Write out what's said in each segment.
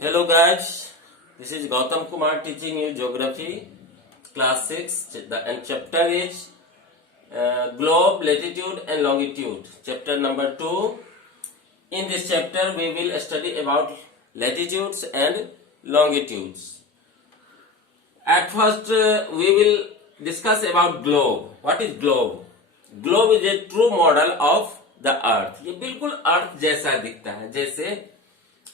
Hello guys, this is Gautam Kumar teaching you geography class 6 and chapter is globe, latitude and longitude. Chapter number 2. In this chapter we will study about latitudes and longitudes. At first we will discuss about globe. What is globe? Globe is a true model of the earth. ये बिल्कुल अर्थ जैसा दिखता है, जैसे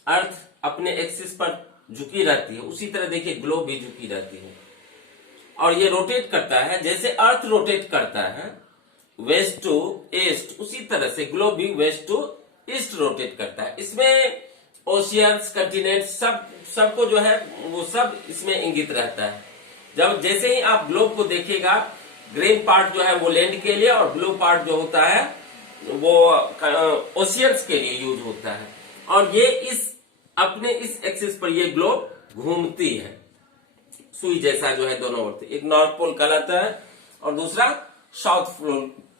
अर्थ अपने axis पर झुकी रहती है उसी तरह देखिए ग्लोब भी झुकी रहती है और ये रोटेट करता है जैसे अर्थ रोटेट करता है वेस्ट टू ईस्ट, उसी तरह से ग्लोब भी वेस्ट टू ईस्ट रोटेट करता है। इसमें ओशियंस, कंटिनेंट सबको जो है वो सब इसमें इंगित रहता है। जब जैसे ही आप ग्लोब को देखिएगा, ग्रीन पार्ट जो है वो लैंड के लिए और ब्लू पार्ट जो होता है वो ओशियंस के लिए यूज होता है और ये अपने इस एक्सिस पर ये ग्लोब घूमती है, सुई जैसा जो है दोनों ओर। एक नॉर्थ पोल कहलाता है और दूसरा साउथ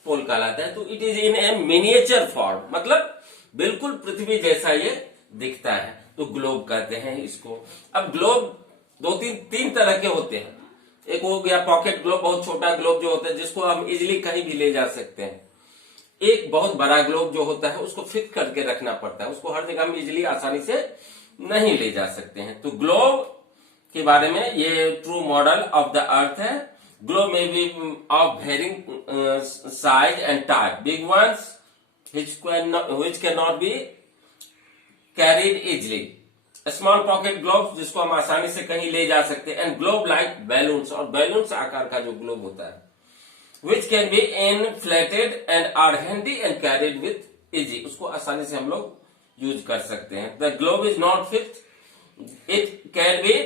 पोल कहलाता है। तो it is in A miniature form, मतलब बिल्कुल पृथ्वी जैसा ये दिखता है, तो ग्लोब कहते हैं इसको। अब ग्लोब तीन तरह के होते हैं। एक हो गया पॉकेट ग्लोब, बहुत छोटा ग्लोब जो होता है जिसको हम इजिली कहीं भी ले जा सकते हैं। एक बहुत बड़ा ग्लोब जो होता है उसको फिट करके रखना पड़ता है, उसको हर जगह में इजिली आसानी से नहीं ले जा सकते हैं। तो ग्लोब के बारे में ये true model of the earth है। ग्लोब में be of varying size and type, big ones which cannot be carried easily, small pocket globe जिसको हम आसानी से कहीं ले जा सकते हैं, एंड ग्लोब लाइक बैलून्स, और बैलून्स आकार का जो ग्लोब होता है, which can be inflated and are handy and carried with easy, उसको आसानी से हम लोग यूज कर सकते हैं। The globe is not fixed, it can be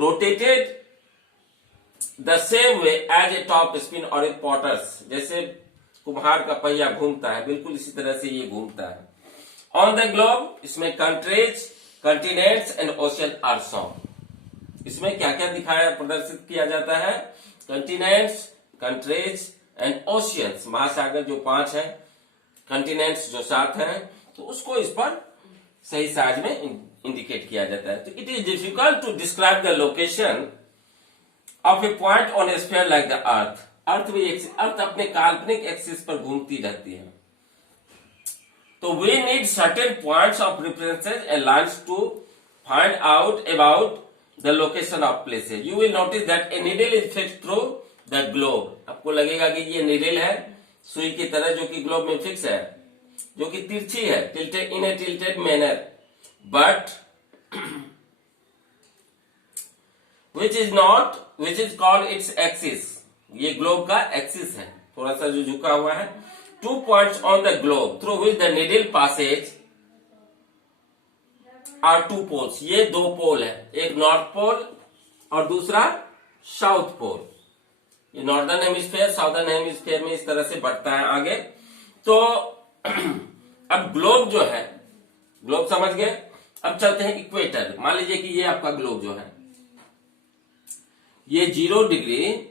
rotated the same way as a top spin or a potter's, जैसे कुम्हार का पहिया घूमता है बिल्कुल इसी तरह से ये घूमता है। On the globe, इसमें countries, continents and ocean are shown। इसमें क्या क्या दिखाया प्रदर्शित किया जाता है? कंटिनेंट्स, कंट्रीज एंड ओशियंस, महासागर जो 5 है, कंटिनेंट्स जो 7 है, तो उसको इस पर सही साइज में इंडिकेट किया जाता है। तो it is difficult to describe the location of a point on a sphere like the earth. Earth अपने काल्पनिक एक्सिस पर घूमती रहती है, तो we need certain points of references and lines to find out about the location of places. You will notice that a needle is fixed through the globe. आपको लगेगा कि ये नीडल है सुई की तरह जो कि ग्लोब में फिक्स है, जो कि तिरछी है, tilted in A tilted manner, but which is called its axis। ये ग्लोब का एक्सिस है, थोड़ा सा जो झुका हुआ है। 2 points on the globe through which the needle passes are 2 poles। ये 2 पोल है, एक नॉर्थ पोल और दूसरा साउथ पोल। ये नॉर्दर्न हेमिस्फीयर साउदर्न हेमिस्फीयर में इस तरह से बढ़ता है आगे। तो अब ग्लोब जो है, ग्लोब समझ गए। अब चलते हैं इक्वेटर। मान लीजिए कि ये आपका ग्लोब जो है, ये 0 डिग्री,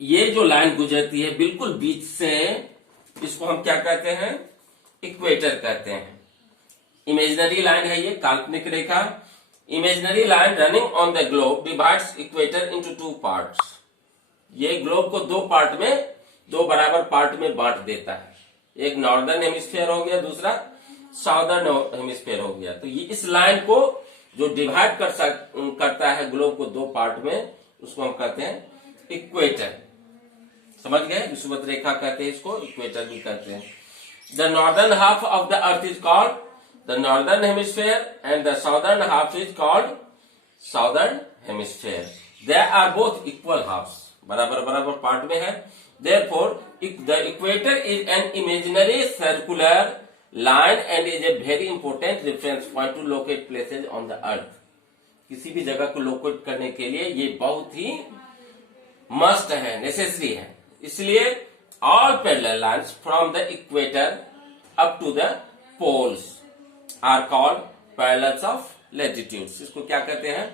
ये जो लाइन गुजरती है बिल्कुल बीच से, इसको हम क्या कहते हैं? इक्वेटर कहते हैं। इमेजिनरी लाइन है ये, काल्पनिक रेखा। Imaginary line running on the globe divides equator into 2 parts. ये ग्लोब को 2 पार्ट में, 2 बराबर पार्ट में बांट देता है। एक नॉर्दर्न हेमिस्फीयर हो गया, दूसरा साउदर्न हेमिस्फीयर हो गया। तो ये इस लाइन को जो डिवाइड करता है ग्लोब को 2 पार्ट में, उसको हम कहते हैं इक्वेटर। समझ गए? विषुवत रेखा कहते हैं इसको, इक्वेटर भी कहते हैं। The northern half of the earth is called the northern hemisphere and the southern half is called southern hemisphere. They are both equal halves, बराबर बराबर पार्ट में है। Therefore, the equator is an imaginary circular line and is a very important reference point to locate places on the earth। किसी भी जगह को locate करने के लिए ये बहुत ही मस्ट है, नेसेसरी है। इसलिए all parallel lines from the equator up to the poles are called parallels of latitudes। इसको क्या कहते हैं?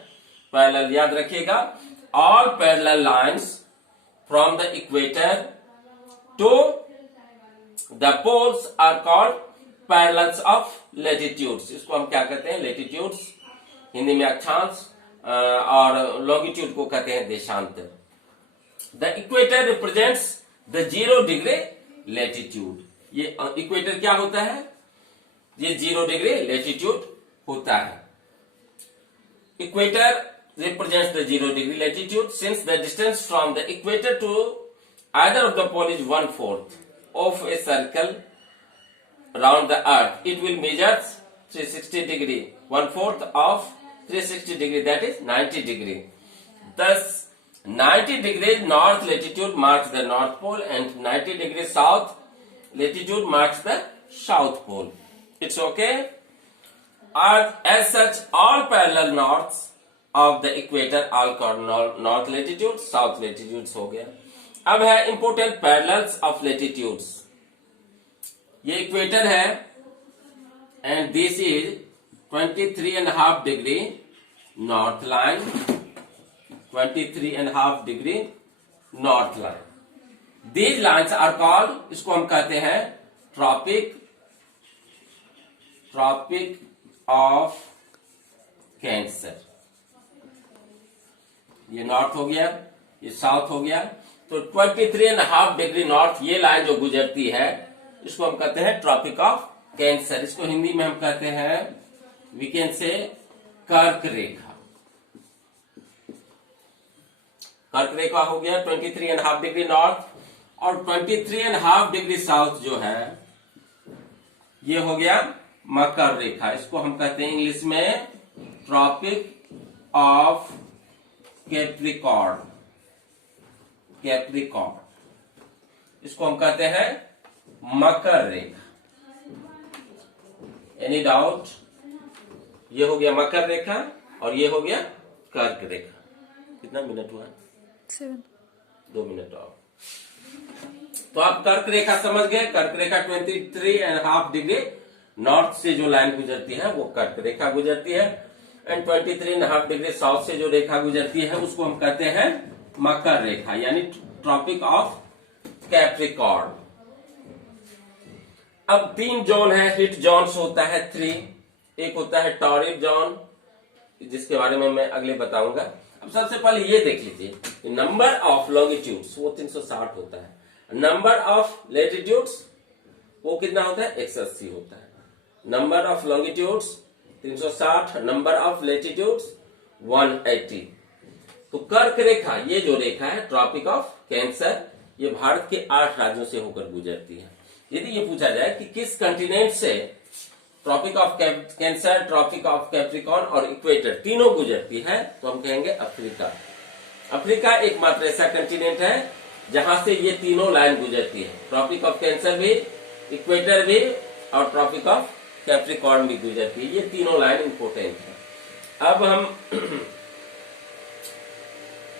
पैरेलल। याद रखिएगा, all parallel lines from the equator to the poles are called parallels of latitudes। इसको हम क्या कहते हैं? latitudes हिंदी में अक्षांश, और लॉन्गिट्यूड को कहते हैं देशांतर। The equator represents the 0 degree latitude. ये इक्वेटर क्या होता है? ये 0 डिग्री लेटीट्यूड होता है। Equator represents the 0 degree latitude since the distance from the equator to either of the pole is 1/4 of a circle around the earth. It will measure 360 degree. 1/4 of 360 degree, that is 90 degree. Thus 90 degree north latitude marks the north pole and 90 degree south latitude marks the south pole. It's okay? As such, all parallel norths of the equator all called north latitudes, south latitudes हो गया। अब है important parallels of latitudes। ये equator है and this is 23.5 degree north line, 23.5 degree north line। These lines are called, इसको हम कहते हैं tropic of Cancer। ये नॉर्थ हो गया, ये साउथ हो गया। तो 23.5 डिग्री नॉर्थ ये लाइन जो गुजरती है इसको हम कहते हैं ट्रॉपिक ऑफ कैंसर। इसको हिंदी में हम कहते हैं, वी कैन से कर्क रेखा। कर्क रेखा हो गया 23.5 डिग्री नॉर्थ, और 23.5 डिग्री साउथ जो है ये हो गया मकर रेखा। इसको हम कहते हैं इंग्लिश में ट्रॉपिक ऑफ कैप्रिकॉर्न। इसको हम कहते हैं मकर रेखा। Any doubt? ये हो गया मकर रेखा और ये हो गया कर्क रेखा। कितना मिनट हुआ? 7। 2 मिनट और। तो आप कर्क रेखा समझ गए। कर्क रेखा 23.5 डिग्री नॉर्थ से जो लाइन गुजरती है वो कर्क रेखा गुजरती है, एंड 23.5 डिग्री साउथ से जो रेखा गुजरती है उसको हम कहते हैं मकर रेखा, यानी ट्रॉपिक ऑफ कैप्रिकॉर्न। अब 3 जोन है, हिट जोन्स होता है 3। एक होता है टॉरिड जोन, जिसके बारे में मैं अगले बताऊंगा। अब सबसे पहले ये देख लीजिए, नंबर ऑफ लॉन्गिट्यूड्स वो 360 होता है, नंबर ऑफ लेटीट्यूड्स वो कितना होता है? 180 होता है। Number of longitudes 360, number of latitudes 180। तो कर्क रेखा, ये जो रेखा है ट्रॉपिक ऑफ कैंसर, ये भारत के 8 राज्यों से होकर गुजरती है। यदि ये पूछा जाए कि किस कंटिनेंट से Tropic of Cancer, Tropic of Capricorn और इक्वेटर तीनों गुजरती है, तो हम कहेंगे अफ्रीका। अफ्रीका एकमात्र ऐसा कंटिनेंट है जहां से ये तीनों लाइन गुजरती है, ट्रॉपिक ऑफ कैंसर भी, इक्वेटर भी और ट्रॉपिक ऑफ कैप्रिकॉर्न भी गुजरती है। ये तीनों लाइन इंपोर्टेंट है। अब हम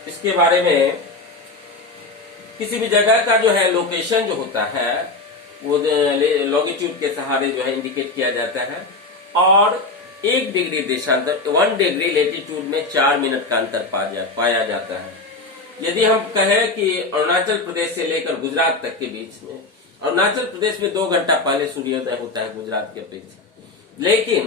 इसके बारे में, किसी भी जगह का जो है लोकेशन जो होता है वो लॉन्गिट्यूड के सहारे जो है इंडिकेट किया जाता है, और 1 डिग्री देशांतर 1 डिग्री लेटीट्यूड में 4 मिनट का अंतर पाया जाता है। यदि हम कहें कि अरुणाचल प्रदेश से लेकर गुजरात तक के बीच में, अरुणाचल प्रदेश में 2 घंटा पहले सूर्योदय होता है गुजरात की अपेक्षा, लेकिन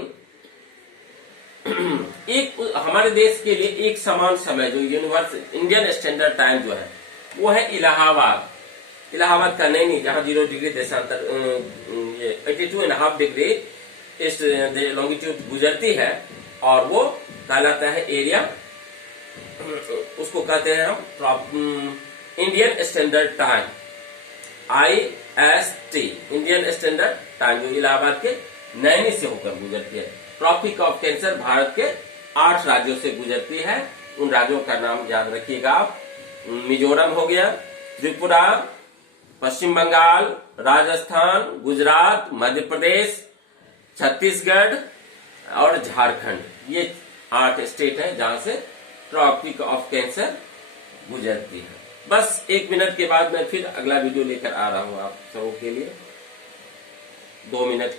एक हमारे देश के लिए एक समान समय जो यूनिवर्सल इंडियन स्टैंडर्ड टाइम जो है वो है इलाहाबाद का नैनी, जहां 0 डिग्री देशांतर 82.5 डिग्री लॉन्गिट्यूड गुजरती है, और वो कहलाता है एरिया, उसको कहते हैं हम Indian standard time, IST, Indian standard time, जो इलाहाबाद के नैनी से होकर गुजरती है। ट्रॉपिक ऑफ कैंसर भारत के 8 राज्यों से गुजरती है। उन राज्यों का नाम याद रखिएगा आप, मिजोरम हो गया, त्रिपुरा, पश्चिम बंगाल, राजस्थान, गुजरात, मध्य प्रदेश, छत्तीसगढ़ और झारखंड। ये 8 स्टेट है जहां से ट्रॉपिक ऑफ कैंसर गुजरती है। बस 1 मिनट के बाद मैं फिर अगला वीडियो लेकर आ रहा हूं आप सबों के लिए। 2 मिनट